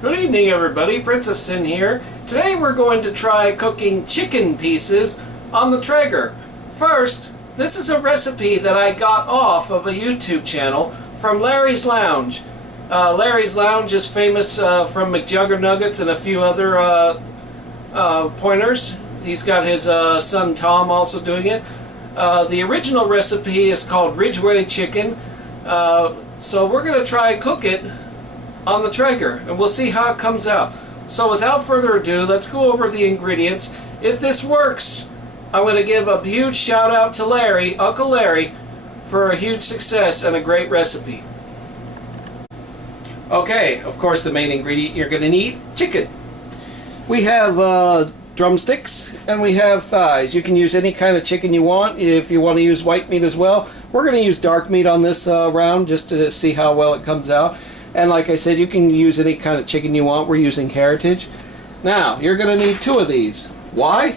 Good evening, everybody. Prince of Sin here. Today we're going to try cooking chicken pieces on the Traeger. First, this is a recipe that I got off of a YouTube channel from Larry's Lounge. Larry's Lounge is famous from McJuggernuggets and a few other pointers. He's got his son Tom also doing it. The original recipe is called Ridgeway Chicken. So we're going to try and cook it on the Traeger, and we'll see how it comes out. So without further ado, let's go over the ingredients. If this works, I'm going to give a huge shout out to Larry, Uncle Larry, for a huge success and a great recipe. Okay, of course the main ingredient you're going to need, chicken. We have drumsticks and we have thighs. You can use any kind of chicken you want. If you want to use white meat as well, we're going to use dark meat on this round just to see how well it comes out. And like I said, you can use any kind of chicken you want. We're using Heritage. Now, you're going to need 2 of these. Why?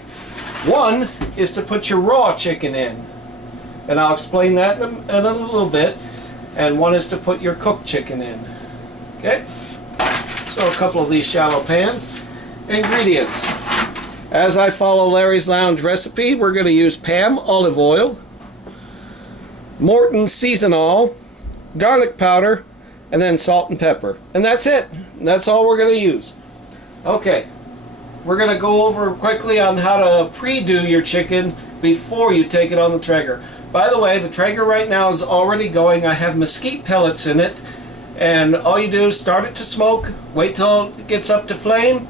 One is to put your raw chicken in, and I'll explain that in a little bit. And one is to put your cooked chicken in. Okay? So a couple of these shallow pans. Ingredients. As I follow Larry's Lounge recipe, we're going to use Pam olive oil, Morton seasonal, garlic powder, and then salt and pepper. And that's it. That's all we're going to use. Okay. We're going to go over quickly on how to pre-do your chicken before you take it on the Traeger. By the way, the Traeger right now is already going. I have mesquite pellets in it. And all you do is start it to smoke, wait till it gets up to flame,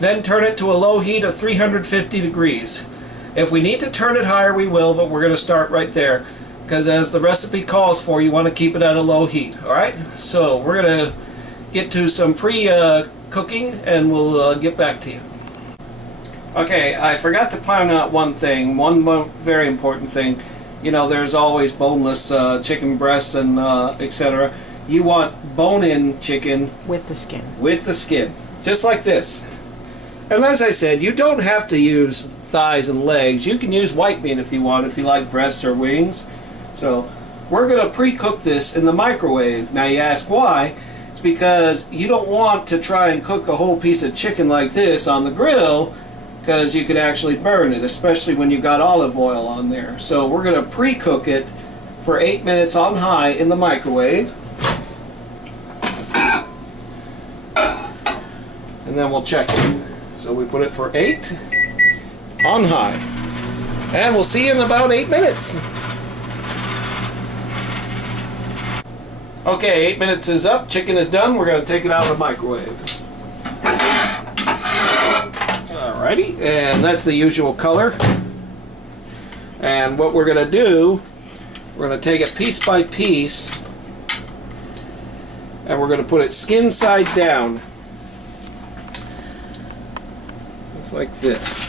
then turn it to a low heat of 350 degrees. If we need to turn it higher, we will, but we're going to start right there. Because as the recipe calls for, you want to keep it at a low heat. Alright? So we're going to get to some pre-cooking and we'll get back to you. Okay, I forgot to point out one thing, one very important thing. You know, there's always boneless chicken breasts and etc. You want bone-in chicken with the skin. With the skin. Just like this. And as I said, you don't have to use thighs and legs. You can use white meat if you want, if you like breasts or wings. So we're going to pre-cook this in the microwave. Now you ask why? It's because you don't want to try and cook a whole piece of chicken like this on the grill, because you could actually burn it, especially when you got olive oil on there. So we're going to pre-cook it for 8 minutes on high in the microwave. And then we'll check it. So we put it for 8 on high. And we'll see you in about 8 minutes. Okay, 8 minutes is up. Chicken is done. We're going to take it out of the microwave. Alrighty, and that's the usual color. And what we're going to do, we're going to take it piece by piece, and we're going to put it skin side down. Just like this.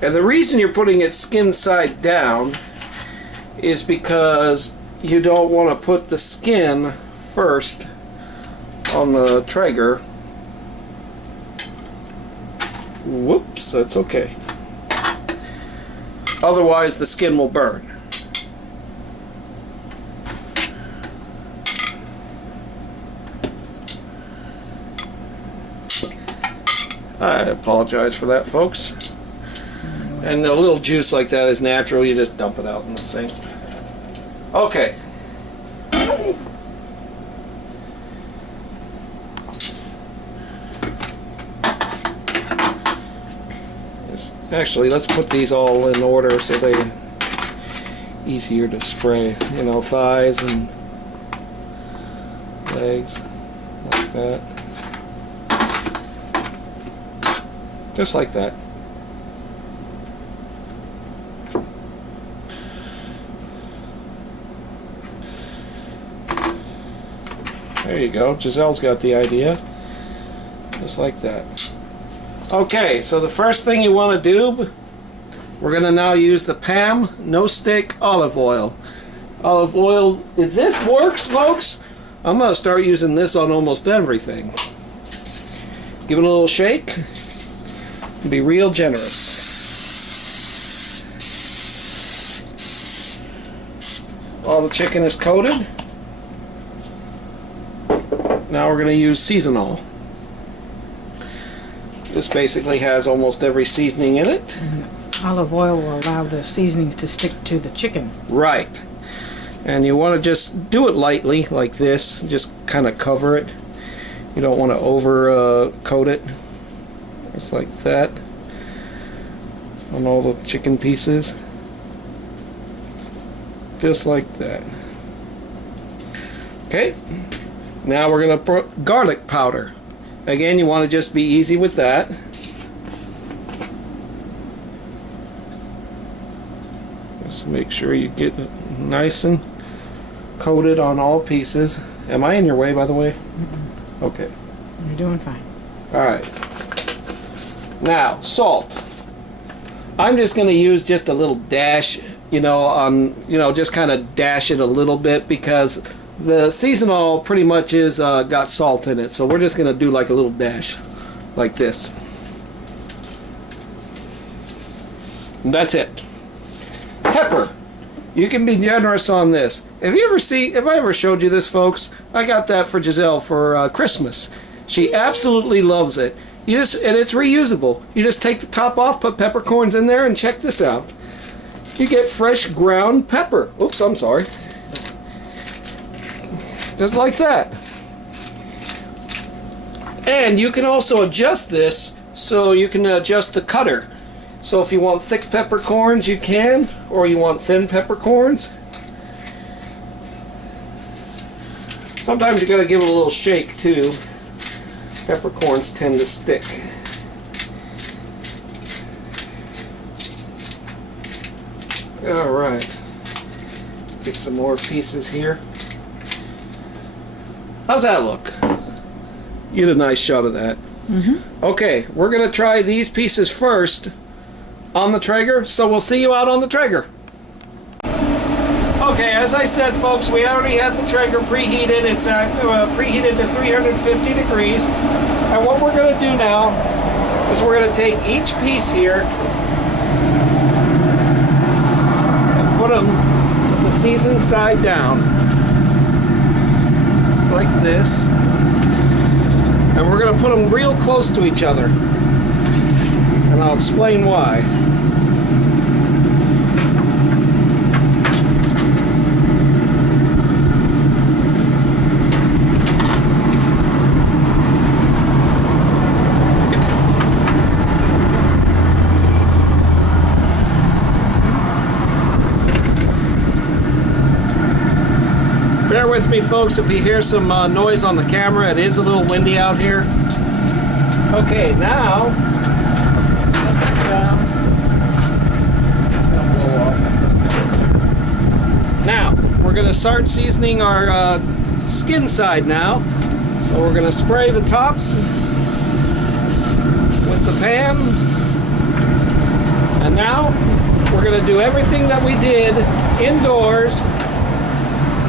And the reason you're putting it skin side down is because you don't want to put the skin first on the Traeger. Whoops, that's okay. Otherwise the skin will burn. I apologize for that, folks. And a little juice like that is natural. You just dump it out in the sink. Okay. Actually, let's put these all in order so they're easier to spray. You know, thighs and legs, like that. Just like that. There you go. Giselle's got the idea. Just like that. Okay, so the first thing you want to do, we're going to now use the Pam No Stick olive oil. Olive oil, if this works, folks, I'm going to start using this on almost everything. Give it a little shake. And be real generous. All the chicken is coated. Now we're going to use seasonal. This basically has almost every seasoning in it. Olive oil will allow the seasonings to stick to the chicken. Right. And you want to just do it lightly like this. Just kind of cover it. You don't want to over coat it. Just like that. On all the chicken pieces. Just like that. Okay. Now we're going to put garlic powder. Again, you want to just be easy with that. Just make sure you get it nice and coated on all pieces. Am I in your way, by the way? Mm-mm. Okay. You're doing fine. Alright. Now, salt. I'm just going to use just a little dash, just kind of dash it a little bit because the seasonal pretty much is got salt in it, so we're just going to do like a little dash like this. And that's it. Pepper. You can be generous on this. Have I ever showed you this, folks? I got that for Giselle for Christmas. She absolutely loves it. And it's reusable. You just take the top off, put peppercorns in there, and check this out. You get fresh ground pepper. Oops, I'm sorry. Just like that. And you can also adjust this so you can adjust the cutter. So if you want thick peppercorns, you can, or you want thin peppercorns. Sometimes you gotta give it a little shake too. Peppercorns tend to stick. Alright. Get some more pieces here. How's that look? Get a nice shot of that. Mm-hmm. Okay, we're going to try these pieces first on the Traeger, so we'll see you out on the Traeger. Okay, as I said, folks, we already had the Traeger preheated. It's preheated to 350 degrees. And what we're going to do now is we're going to take each piece here and put them with the seasoned side down. Just like this. And we're going to put them real close to each other. And I'll explain why. Bear with me, folks, if you hear some noise on the camera. It is a little windy out here. Okay, now set this down. It's gonna blow off. Now we're gonna start seasoning our skin side now. So we're gonna spray the tops with the pan, and now we're gonna do everything that we did indoors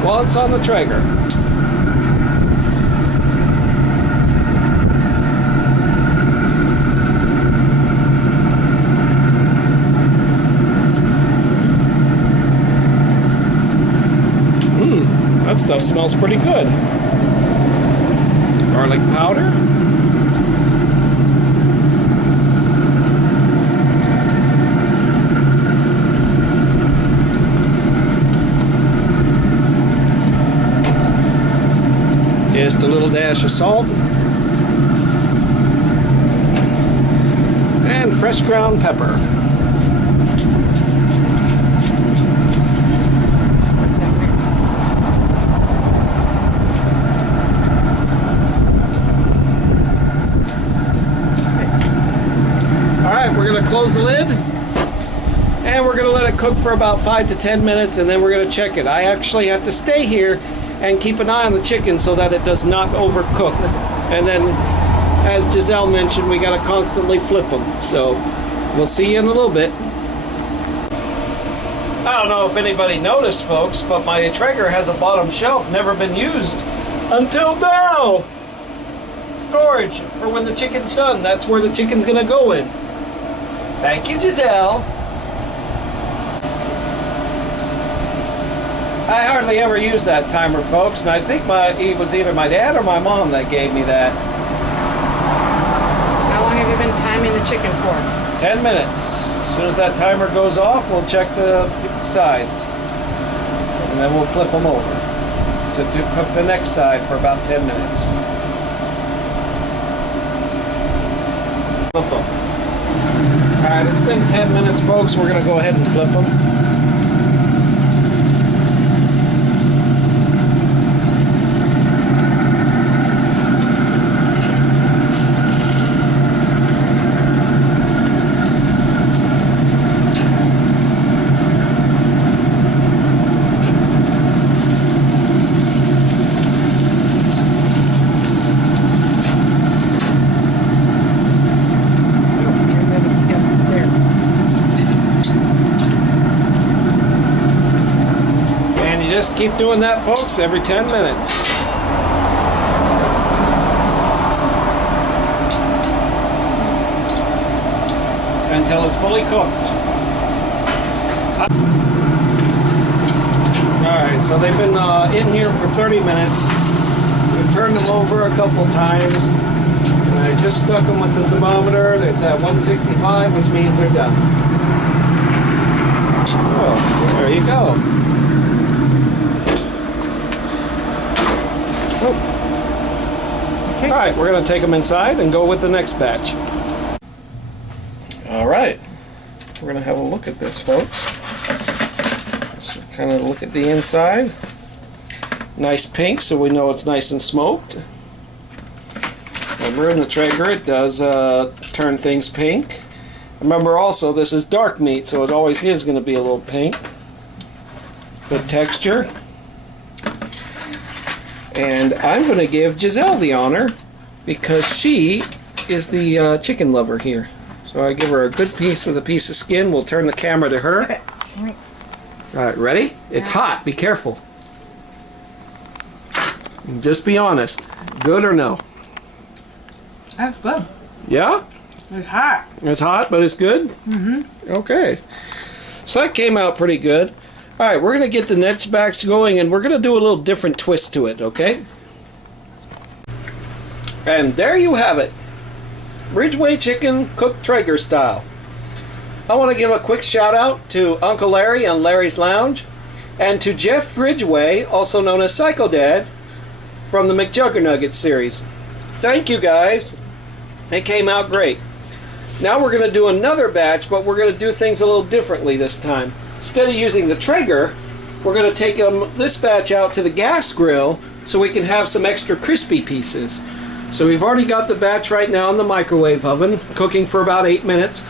while it's on the Traeger. That stuff smells pretty good. Garlic powder. Just a little dash of salt. And fresh ground pepper. Alright, we're going to close the lid. And we're going to let it cook for about 5 to 10 minutes, and then we're going to check it. I actually have to stay here and keep an eye on the chicken so that it does not overcook. And then, as Giselle mentioned, we got to constantly flip them. So we'll see you in a little bit. I don't know if anybody noticed, folks, but my Traeger has a bottom shelf, never been used until now. Storage for when the chicken's done. That's where the chicken's gonna go in. Thank you, Giselle. I hardly ever use that timer, folks, and I think it was either my dad or my mom that gave me that. How long have you been timing the chicken for? 10 minutes. As soon as that timer goes off, we'll check the sides. And then we'll flip them over to cook the next side for about 10 minutes. Flip them. Alright, it's been 10 minutes, folks. We're going to go ahead and flip them. Just keep doing that, folks, every 10 minutes. Until it's fully cooked. Alright, so they've been in here for 30 minutes. We've turned them over a couple times. And I just stuck them with the thermometer. It's at 165, which means they're done. Oh, there you go. Okay. All right, we're going to take them inside and go with the next batch. All right, we're going to have a look at this, folks. Let's kind of look at the inside. Nice pink, so we know it's nice and smoked. Remember, in the Traeger, it does turn things pink. Remember also, this is dark meat, so it always is going to be a little pink. Good texture. And I'm going to give Giselle the honor because she is the chicken lover here. So I give her a good piece of the piece of skin. We'll turn the camera to her. Okay. All right, ready? It's hot. Be careful. And just be honest. Good or no? That's good. Yeah? It's hot. It's hot, but it's good? Mm-hmm. Okay. So that came out pretty good. All right, we're going to get the next batch going, and we're going to do a little different twist to it, okay? And there you have it. Ridgeway Chicken cooked Traeger style. I want to give a quick shout out to Uncle Larry on Larry's Lounge, and to Jeff Ridgeway, also known as Psycho Dad, from the McJuggernuggets series. Thank you, guys. It came out great. Now we're going to do another batch, but we're going to do things a little differently this time. Instead of using the Traeger, we're going to take this batch out to the gas grill so we can have some extra crispy pieces. So we've already got the batch right now in the microwave oven, cooking for about 8 minutes.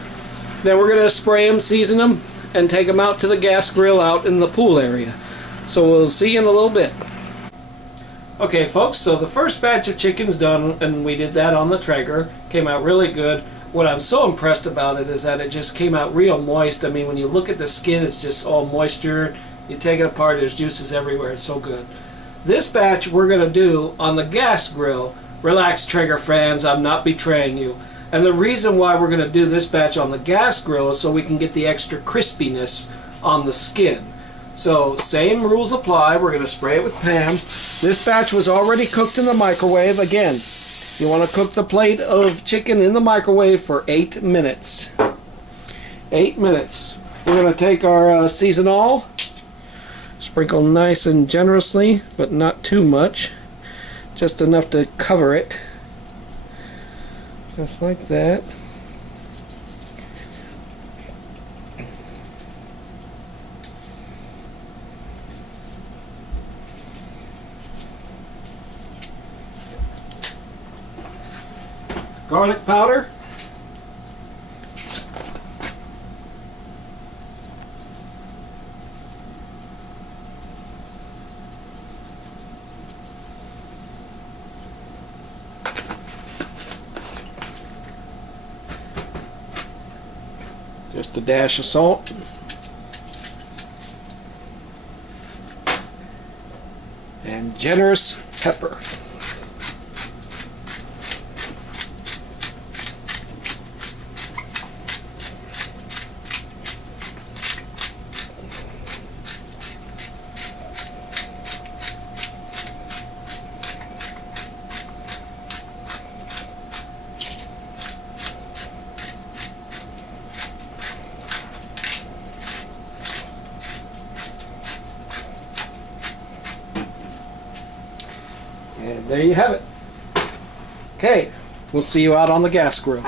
Then we're going to spray them, season them, and take them out to the gas grill out in the pool area. So we'll see you in a little bit. Okay, folks, so the first batch of chicken's done, and we did that on the Traeger. Came out really good. What I'm so impressed about it is that it just came out real moist. I mean, when you look at the skin, it's just all moisture. You take it apart, there's juices everywhere. It's so good. This batch we're going to do on the gas grill. Relax, Traeger fans, I'm not betraying you. And the reason why we're going to do this batch on the gas grill is so we can get the extra crispiness on the skin. So, same rules apply. We're going to spray it with Pam. This batch was already cooked in the microwave. Again, you want to cook the plate of chicken in the microwave for 8 minutes. 8 minutes. We're going to take our season all, sprinkle nice and generously, but not too much. Just enough to cover it. Just like that. Garlic powder. Just a dash of salt. And generous pepper. And there you have it. Okay, we'll see you out on the gas grill.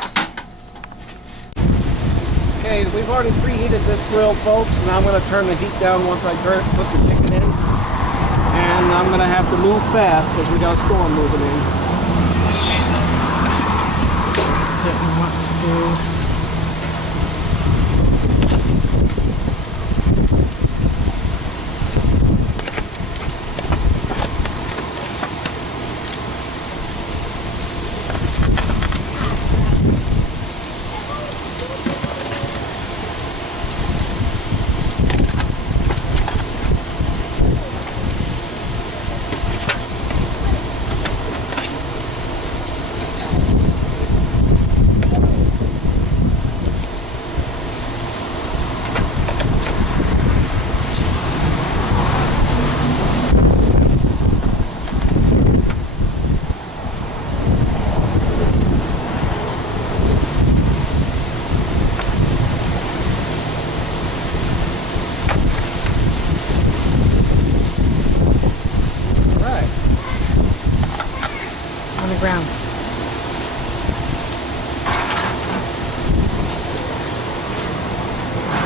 Okay, we've already preheated this grill, folks, and I'm going to turn the heat down once I put the chicken in. And I'm going to have to move fast because we got a storm moving in. Didn't want to do. On the ground.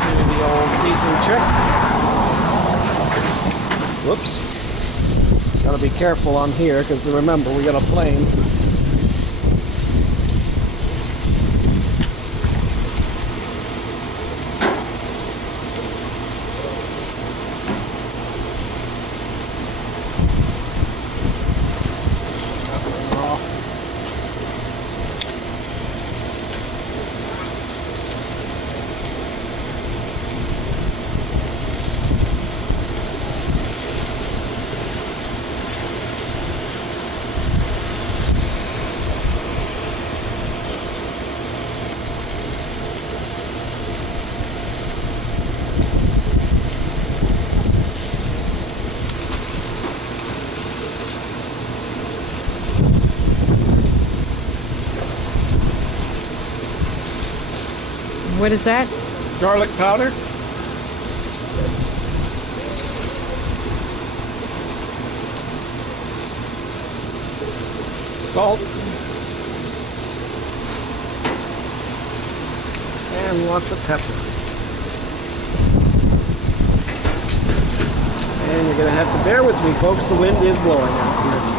Do the old season check. Whoops. Gotta be careful on here because remember we got a flame. What is that? Garlic powder. Salt. And lots of pepper. And you're going to have to bear with me, folks. The wind is blowing out here.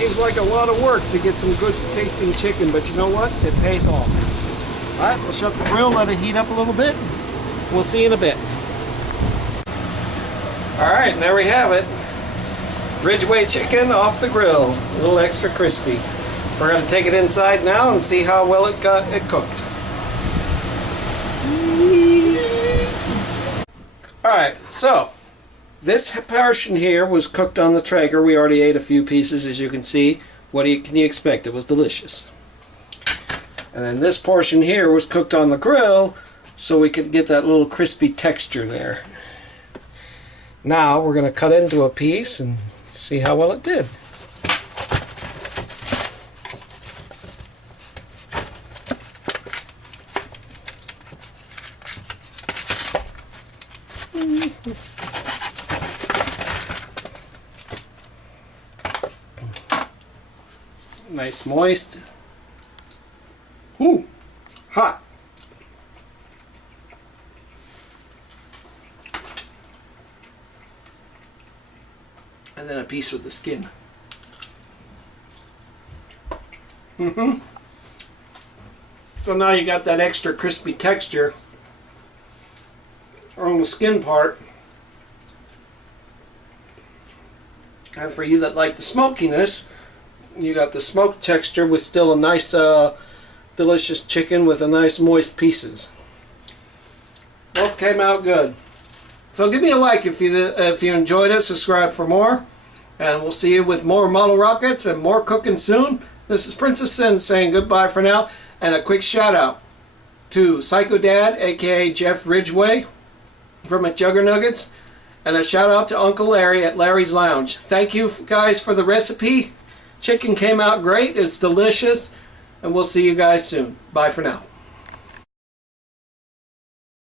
Seems like a lot of work to get some good tasting chicken, but you know what? It pays off. Alright, we'll shut the grill, let it heat up a little bit. We'll see you in a bit. Alright, and there we have it. Ridgeway chicken off the grill. A little extra crispy. We're going to take it inside now and see how well it cooked. Alright, so this portion here was cooked on the Traeger. We already ate a few pieces, as you can see. What can you expect? It was delicious. And then this portion here was cooked on the grill, so we could get that little crispy texture there. Now we're going to cut into a piece and see how well it did. Nice moist. Ooh, hot. And then a piece with the skin. So now you got that extra crispy texture on the skin part. And for you that like the smokiness, you got the smoked texture with still a nice delicious chicken with a nice moist pieces. Both came out good. So give me a like if you enjoyed it. Subscribe for more, and we'll see you with more model rockets and more cooking soon. This is Princess Sin saying goodbye for now, and a quick shout out to Psycho Dad, aka Jeff Ridgeway from McJuggernuggets, and a shout out to Uncle Larry at Larry's Lounge. Thank you guys for the recipe. Chicken came out great. It's delicious. and we'll see you guys soon. Bye for now.